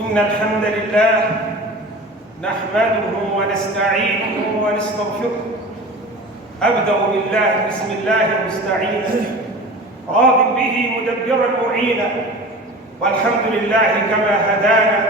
إن الحمد لله نحمده ونستعينه ونستغفره. أبدأ بالله بسم الله مستعينا راض به مدبرا معينا، والحمد لله كما هدانا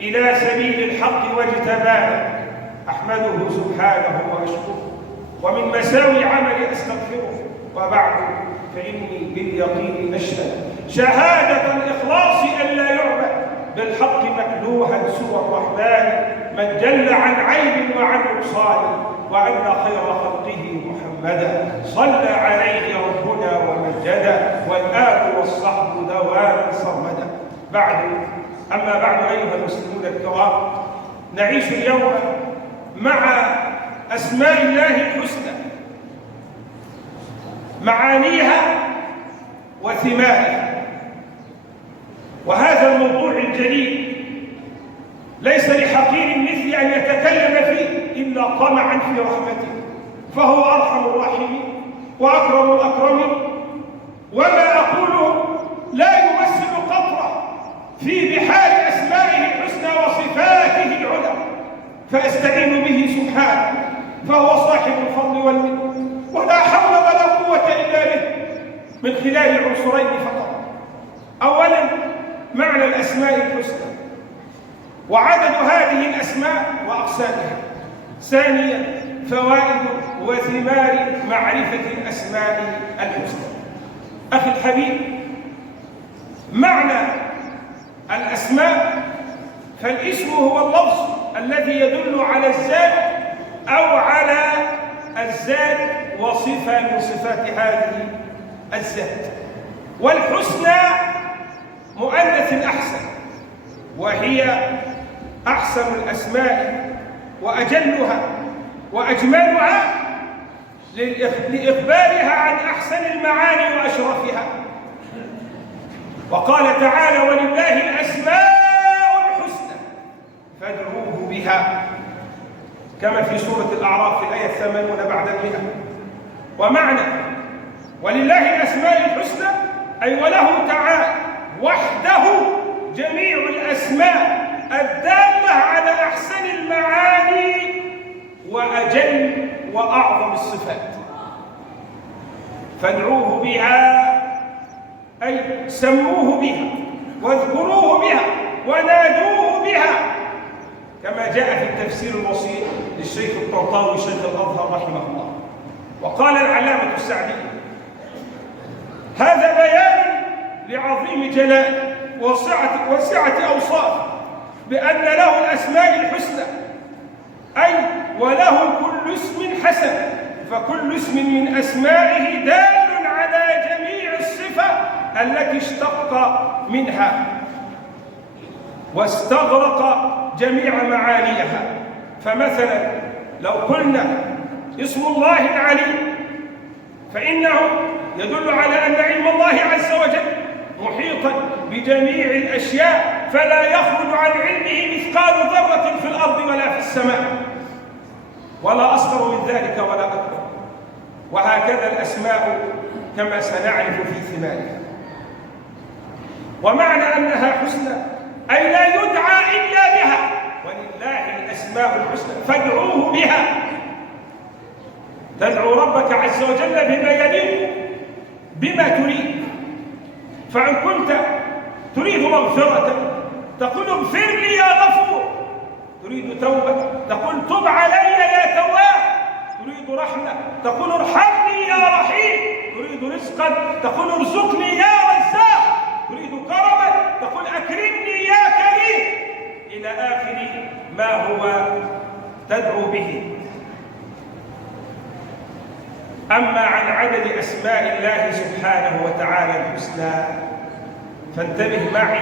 إلى سبيل الحق واجتبانا. أحمده سبحانه وأشكره، ومن مساوي عملي أستغفره. وبعد فإني باليقين أشهد شهادة الإخلاص أن لا يعبد بالحق مألوها سوى الرحمن من جل عن عيب وعن نقصان، وأن خير خلقه محمدا صلى عليه ربنا ومجدا، والآل والصحب دوام صمدا. أما بعد أيها المسلمون الكرام، نعيش اليوم مع أسماء الله الحسنى، معانيها وثمارها. وهذا الموضوع الجليل ليس لحقير مثلي أن يتكلم فيه إلا طمعا في رحمته، فهو أرحم الراحمين وأكرم الأكرمين. وما أقوله لا يمثل قطرة في بحار أسمائه الحسنى وصفاته العلى، فأستعين به سبحانه، فهو صاحب الفضل والمنة، ولا حول ولا قوة إلا به، من خلال عنصرين فقط. أولا معنى الأسماء الحسنى وعدد هذه الأسماء وأقسامها. ثانيا فوائد وثمار معرفة الأسماء الحسنى. أخي الحبيب، معنى الأسماء، فالاسم هو اللفظ الذي يدل على الذات أو على الذات وصفة من صفات هذه الذات. والحسنى مؤنث الأحسن، وهي أحسن الأسماء وأجلها وأجملها لإخبارها عن أحسن المعاني وأشرفها. وقال تعالى: ولله الأسماء الحسنى فادعوه بها، كما في سورة الأعراف في الآية 80 بعد 100. ومعنى ولله الأسماء الحسنى أي وله تعالى وحده جميع الأسماء الدالة على أحسن المعاني وأجل وأعظم الصفات. فادعوه بها أي سموه بها واذكروه بها ونادوه بها، كما جاء في التفسير الوسيط للشيخ الطنطاوي شيخ الأزهر رحمه الله. وقال العلامة السعدي: هذا بيان لعظيم جلاله وسعة أوصافه، بأن له الأسماء الحسنى، أي وله كل اسم حسن، فكل اسم من أسمائه دال على جميع الصفة التي اشتق منها واستغرق جميع معانيها. فمثلا لو قلنا اسم الله العليم، فإنه يدل على أن علم الله عز وجل محيطا بجميع الأشياء، فلا يخرج عن علمه مثقال ذرة في الأرض ولا في السماء، ولا أصغر من ذلك ولا أكبر. وهكذا الأسماء كما سنعرف في ثمارها. ومعنى أنها حسنى أي لا يدعى إلا بها، ولله الأسماء الحسنى فادعوه بها. تدعو ربك عز وجل بما يليق بما تريد. فإن كنت تريد مغفرة تقول اغفر لي يا غفور، تريد توبة تقول تب علي يا تواب، تريد رحمة تقول ارحمني يا رحيم، تريد رزقا تقول ارزقني يا رزاق، تريد كرما تقول أكرمني يا كريم، إلى آخر ما هو تدعو به. أما عن عدد أسماء الله سبحانه وتعالى الحسنى فانتبه معي،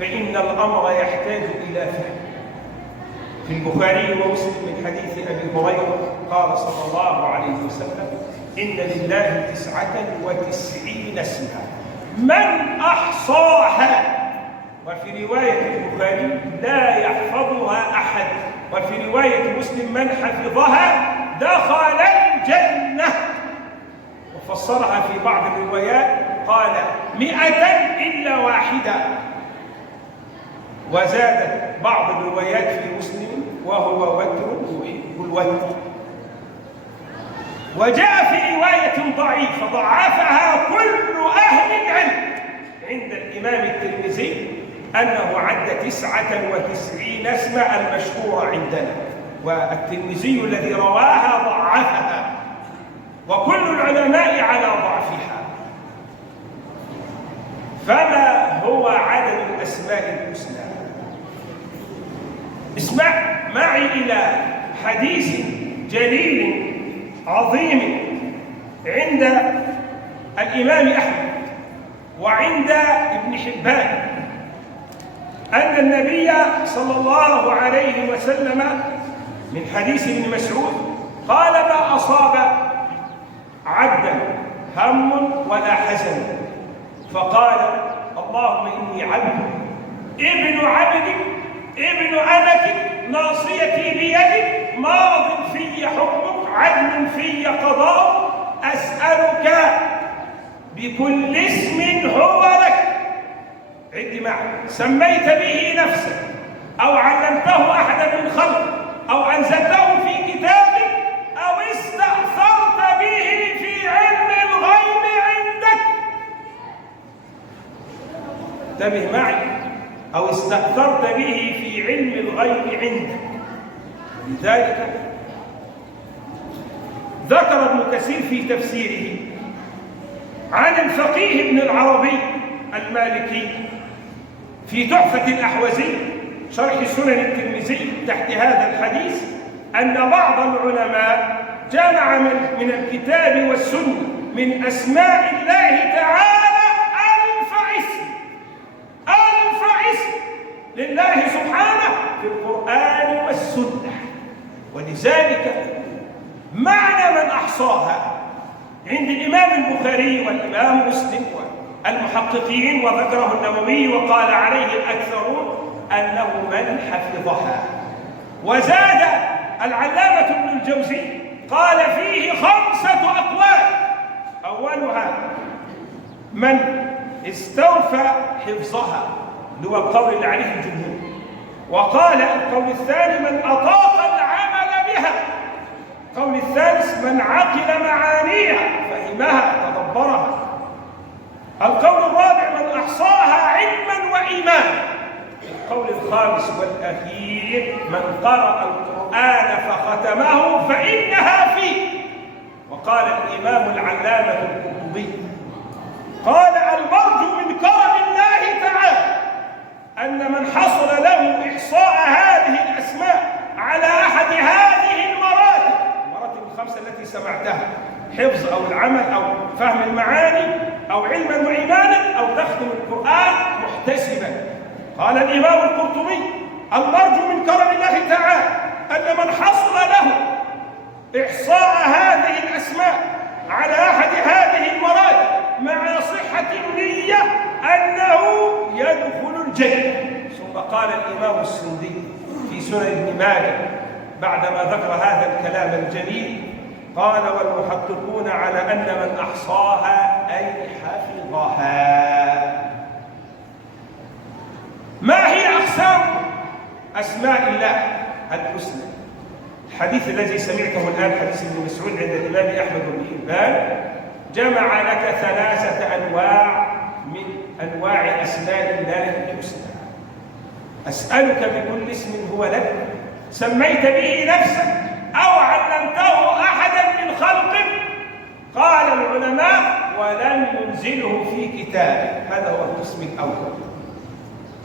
فإن الأمر يحتاج إلى فهم. في البخاري ومسلم من حديث أبي هريرة قال صلى الله عليه وسلم: إن لله 99 اسما من أحصاها. وفي رواية البخاري: لا يحفظها أحد. وفي رواية مسلم: من حفظها دخل الجنة. وفسرها في بعض الروايات قال: 100 إلا واحدة. وزاد بعض الروايات في مسلم وهو وتر يحب الوتر. وجاء في رواية ضعيفة ضعفها كل أهل العلم عند الإمام الترمذي أنه عد 99 اسما المشهورة عندنا، والترمذي الذي رواها ضعفها، وكل العلماء على ضعفها. فما هو عدد الأسماء الحسنى؟ اسمع معي إلى حديث جليل عظيم عند الإمام أحمد وعند ابن حبان أن النبي صلى الله عليه وسلم من حديث ابن مسعود قال: ما أصاب عبدا هم ولا حزن فقال: اللهم إني عبد ابن عبدك ابن أمتك ناصيتي بيدك ماض في حكمك عدل في قضاء أسألك بكل اسم هو لك، عد معي، سميت به نفسك أو علمته أحدا من خلقك أو أنزلته في كتابك أو استأثرت به في علم الغيب عندك. انتبه معي، أو استأثرت به في علم الغيب عندك. لذلك ذكر ابن كثير في تفسيره عن الفقيه ابن العربي المالكي في تحفة الأحوزي شرح سنن الترمذي تحت هذا الحديث أن بعض العلماء جمع من الكتاب والسنة من أسماء الله تعالى 1000 اسم لله سبحانه في القرآن والسنة. ولذلك معنى من أحصاها عند الإمام البخاري والإمام مسلم والمحققين وذكره النووي وقال عليه الأكثرون أنه من حفظها. وزاد العلامة ابن الجوزي قال فيه 5 أقوال، أولها من استوفى حفظها اللي هو القول اللي عليه الجمهور، وقال القول الثاني من أطاق العمل بها، القول الثالث من عقل معانيها فهمها تدبرها، القول الرابع من أحصاها علما وإيمانا، القول الخامس والأخير من قرأ القرآن فختمه فإنها فيه. وقال الإمام العلامة القرطبي قال المرجو من كرم الله تعالى أن من حصل له إحصاء هذه الأسماء على أحد هذه المراتب الخمسة التي سمعتها، حفظ أو العمل أو فهم المعاني أو علما وإيمانا أو تختم القرآن محتسبا. قال الإمام القرطبي المرجو من كرم الله تعالى أن من حصل له إحصاء هذه الأسماء على أحد هذه المراتب مع صحة النية أنه يدخل الجنة. ثم قال الإمام السندي في سنن ابن ماجه بعدما ذكر هذا الكلام الجليل قال والمحققون على أن من أحصاها أي حفظها. ما هي أقسام أسماء الله الحسنى؟ الحديث الذي سمعته الآن حديث ابن مسعود عند الإمام أحمد بن حبان جمع لك 3 أنواع من أنواع أسماء الله الحسنى. أسألك بكل اسم هو لك سميت به نفسك أو علمته أحدا من خلقك. قال العلماء ولم ينزله في كتابه، هذا هو القسم الأول.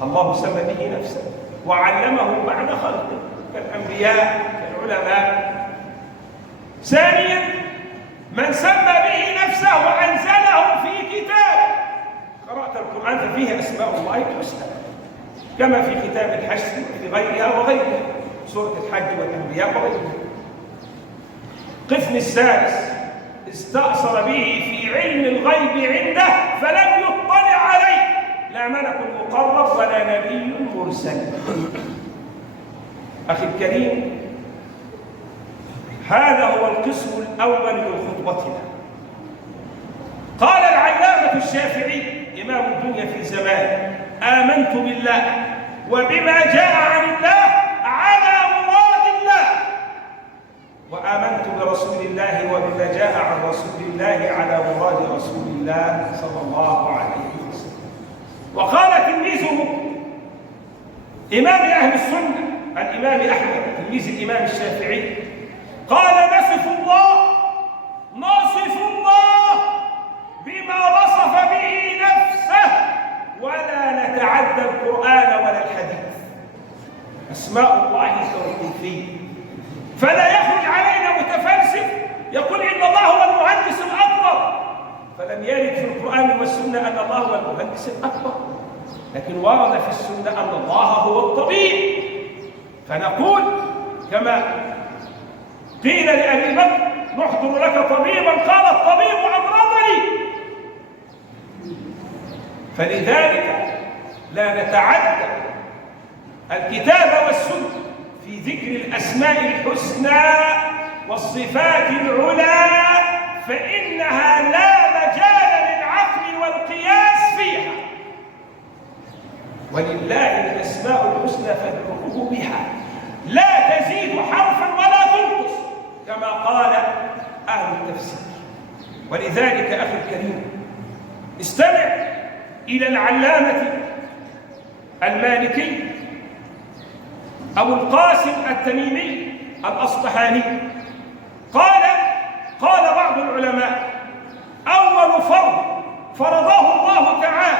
الله سمى به نفسه وعلمه بعد خلقه كالأنبياء كالعلماء. ثانيا من سمى به نفسه وأنزله في كتابه. قرأت القرآن ففيه أسماء الله الحسنى كما في كتاب الحج وفي غيرها وغيرها، سورة الحج والأنبياء وغيرها. القسم الثالث استأثر به في علم الغيب عنده فلم يطلع عليه، لا ملك مقرب ولا نبي مرسل. أخي الكريم، هذا هو القسم الأول من خطبتنا. قال العلامة الشافعي إمام الدنيا في زمانه آمنت بالله وبما جاء عن الله على مراد الله، وآمنت برسول الله وبما جاء عن رسول الله على مراد رسول الله صلى الله عليه وسلم. وقال تلميذه إمام أهل السنة الإمام أحمد تلميذ الإمام الشافعي، قال نصف الله بما وصف به نفسه ولا نتعدى القرآن ولا الحديث. أسماء الله توقيفية، فلا يخرج علينا متفلسف يقول إن الله هو المهندس الأكبر، فلم يرد في القرآن والسنة أن الله هو المهندس الأكبر، لكن ورد في السنة أن الله هو الطبيب. فنقول كما قيل لأبي بكر نحضر لك طبيبا، قال الطبيب أمرضني. فلذلك لا نتعدى الكتاب والسنة في ذكر الأسماء الحسنى والصفات العلى، فإنها لا مجال للعقل والقياس فيها، ولله الأسماء الحسنى فادعوه بها لا تزيد حرفا ولا تنقص كما قال أهل التفسير. ولذلك أخي الكريم استمع إلى العلامة المالكي أبو القاسم التميمي الأصبهاني، قال بعض العلماء أول فرض فرضه الله تعالى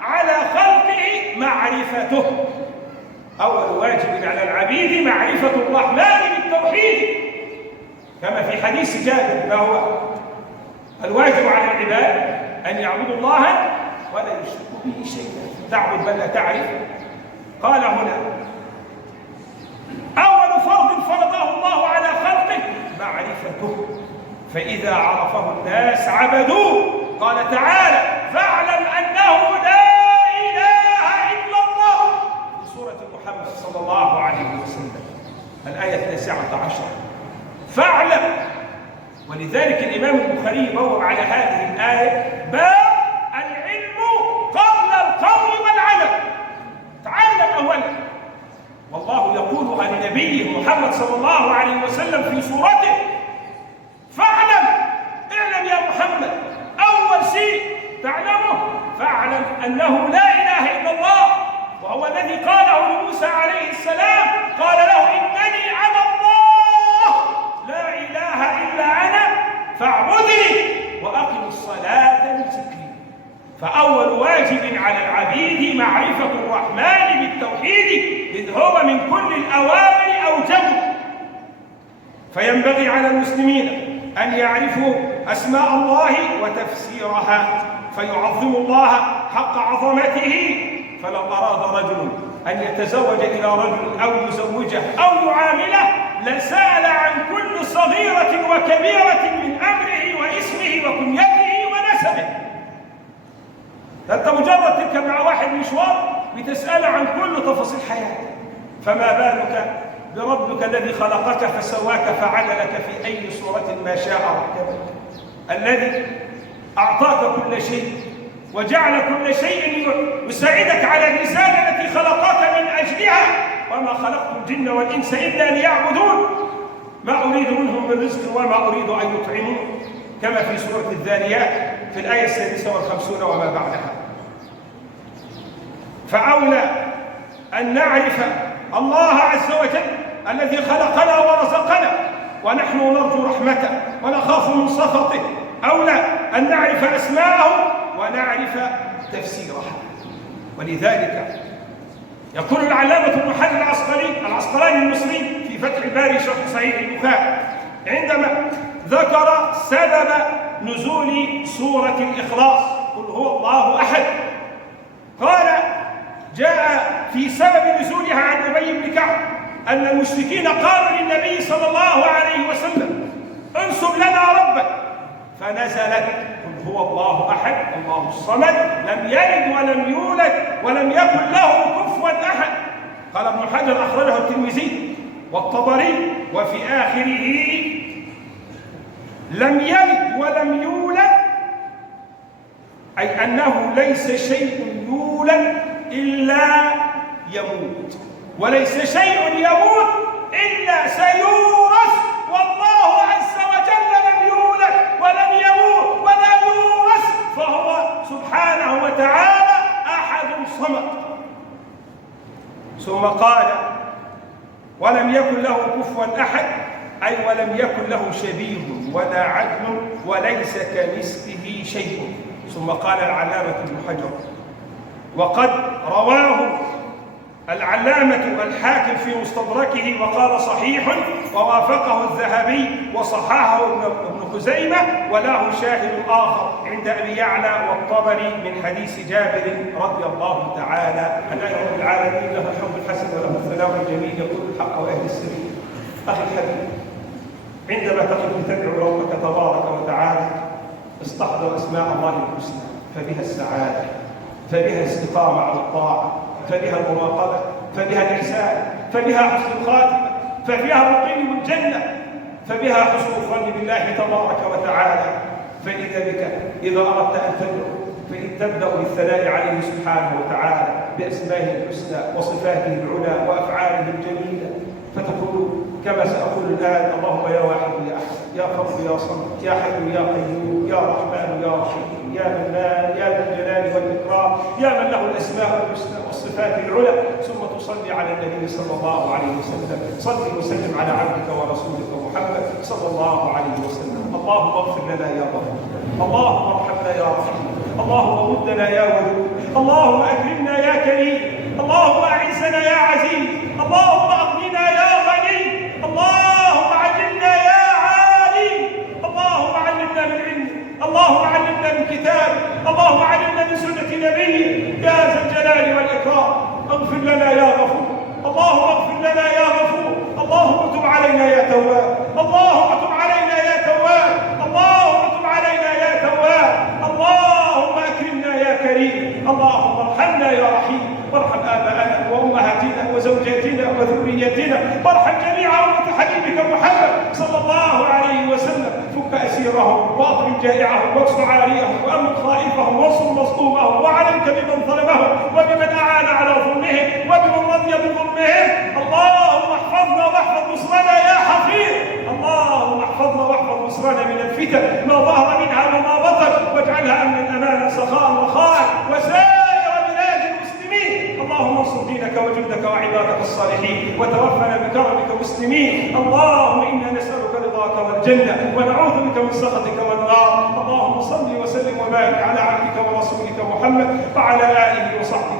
على خلقه معرفته، أول واجب على العبيد معرفة الرحمن بالتوحيد، كما في حديث جابر ما هو الواجب على العباد أن يعبدوا الله ولا يشركوا به شيئا، تعبد من لا تعرف. قال هنا أول فرض فرضه الله على خلقه معرفته، فإذا عرفه الناس عبدوه. قال تعالى فاعلم أنه لا إله إلا الله في سورة محمد صلى الله عليه وسلم الآية 19. فاعلم. ولذلك الإمام البخاري بوب على هذه الآية باب العلم قبل القول والعمل. تعلم أولا، والله يقول عن نبيه محمد صلى الله عليه وسلم في سورته فاعلم، اعلم يا محمد، أول شيء تعلمه فاعلم أنه لا إله إلا الله، وهو الذي قاله لموسى عليه السلام، قال له إنني أنا الله لا إله إلا أنا فاعبدني وأقم الصلاة لذكري. فأول واجب على العبيد معرفة الرحمن بالتوحيد، إذ هو من كل الأوامر أوجبه. فينبغي على المسلمين أن يعرفوا أسماء الله وتفسيرها، فيعظموا الله حق عظمته. فلو أراد رجل أن يتزوج إلى رجل أو يزوجه أو يعامله لسأل عن كل صغيرة وكبيرة من أمره واسمه وكنيته ونسبه. أنت مجرد تركب مع واحد مشوار بتسأل عن كل تفاصيل حياته، فما بالك بربك الذي خلقك فسواك فعدلك في أي صورة ما شاء ركبك، الذي أعطاك كل شيء وجعل كل شيء يساعدك على الرسالة التي خلقك من أجلها. وما خلقت الجن والإنس إلا ليعبدون ما أريد منهم من رزق وما أريد أن يطعمون، كما في سورة الذاريات في الآية 56 وما بعدها. فأولى أن نعرف الله عز وجل الذي خلقنا ورزقنا ونحن نرجو رحمته ونخاف من سخطه، أولى أن نعرف أسماءه ونعرف تفسيرها. ولذلك يقول العلامة ابن حجر العسقلاني المصري في فتح الباري شرح صحيح البخاري عندما ذكر سبب نزول سورة الإخلاص قل هو الله أحد، قال جاء في سبب نزولها عن أبي بن كعب أن المشركين قالوا للنبي صلى الله عليه وسلم انسب لنا ربك، فنزلت قل هو الله أحد الله الصمد لم يلد ولم يولد ولم يكن له كفوا أحد. قال ابن حجر أخرجه الترمذي والطبري وفي آخره لم يلد ولم يولد، أي أنه ليس شيء يولد إلا يموت، وليس شيء يموت إلا سيورث، والله عز وجل لم يولد ولم يموت ولا يورث، فهو سبحانه وتعالى أحد صمد. ثم قال: ولم يكن له كفوا أحد، أي ولم يكن له شبيه ولا عدل وليس كمثله شيء. ثم قال العلامة ابن حجر: وقد رواه العلامة الحاكم في مستدركه وقال صحيح، ووافقه الذهبي وصححه ابن خزيمة، وله شاهد آخر عند أبي يعلى والطبري من حديث جابر رضي الله تعالى عن رب العالمين، له الحمد الحسن وله الثناء الجميل، يقول الحق وأهل السبيل. أخي الحبيب، عندما تقف تدعو ربك تبارك وتعالى استحضر أسماء الله الحسنى، فبها السعادة، فبها الاستقامة على الطاعة، فبها المراقبة، فبها الإحسان، فبها حسن الخاتمة، فبها مقيم الجنة، فبها حسن الظن بالله تبارك وتعالى. فإذا بك إذا أردت أن تدعو فإن تبدأ بالثناء عليه سبحانه وتعالى بأسمائه الحسنى وصفاته العلى وأفعاله الجميلة، فتقول كما سأقول الآن: اللهم يا واحد يا أحد يا فرد يا صمد يا حي يا قيوم يا رحمن يا رحيم يا منان يا ذا الجلال والإكرام يا من له الأسماء الحسنى والصفات العلى. ثم تصلي على النبي صلى الله عليه وسلم. صل وسلم على عبدك ورسولك محمد صلى الله عليه وسلم. اللهم اغفر لنا يا غفور، اللهم ارحمنا يا رحيم، اللهم مدنا يا ودود، اللهم أكرمنا يا كريم، اللهم أعزنا يا عزيز، اللهم أغننا يا غني، اللهم علمنا يا عالم، اللهم علمنا من علمك، اللهم علمنا من كتابك، اللهم علمنا من سنة نبيك يا ذا الجلال والإكرام. اغفر لنا يا غفور، اللهم اغفر لنا يا غفور، اللهم تب علينا يا تواب، اللهم تب علينا يا تواب، اللهم تب علينا يا تواب، اللهم أكرمنا يا كريم، اللهم ارحمنا يا رحيم، وارحم آباءنا وأمهاتنا وزوجاتنا وذريتنا، وارحم جميع أمة حبيبك محمد صلى الله عليه وسلم. فك أسيرهم وأطعم جائعهم واكسر عاريهم وأمن خائفهم وانصر مظلومهم، وعليك بمن ظلمهم وبمن أعان على ظلمهم وبمن رضي بظلمهم. اللهم احفظنا واحفظ مصرنا يا حفيظ، اللهم احفظنا واحفظ مصرنا من الفتن ما ظهر منها وما بطن، واجعلها أمنا أمانا سخاء رخاء وسائر بلاد المسلمين. اللهم انصر دينك وجندك وعبادك الصالحين، وتوفنا بكرمك مسلمين. اللهم إنا نسألك رضاك والجنة، ونعوذ بك من سخطك والنار. اللهم صل وسلم وبارك على عبدك ورسولك محمد وعلى آله وصحبه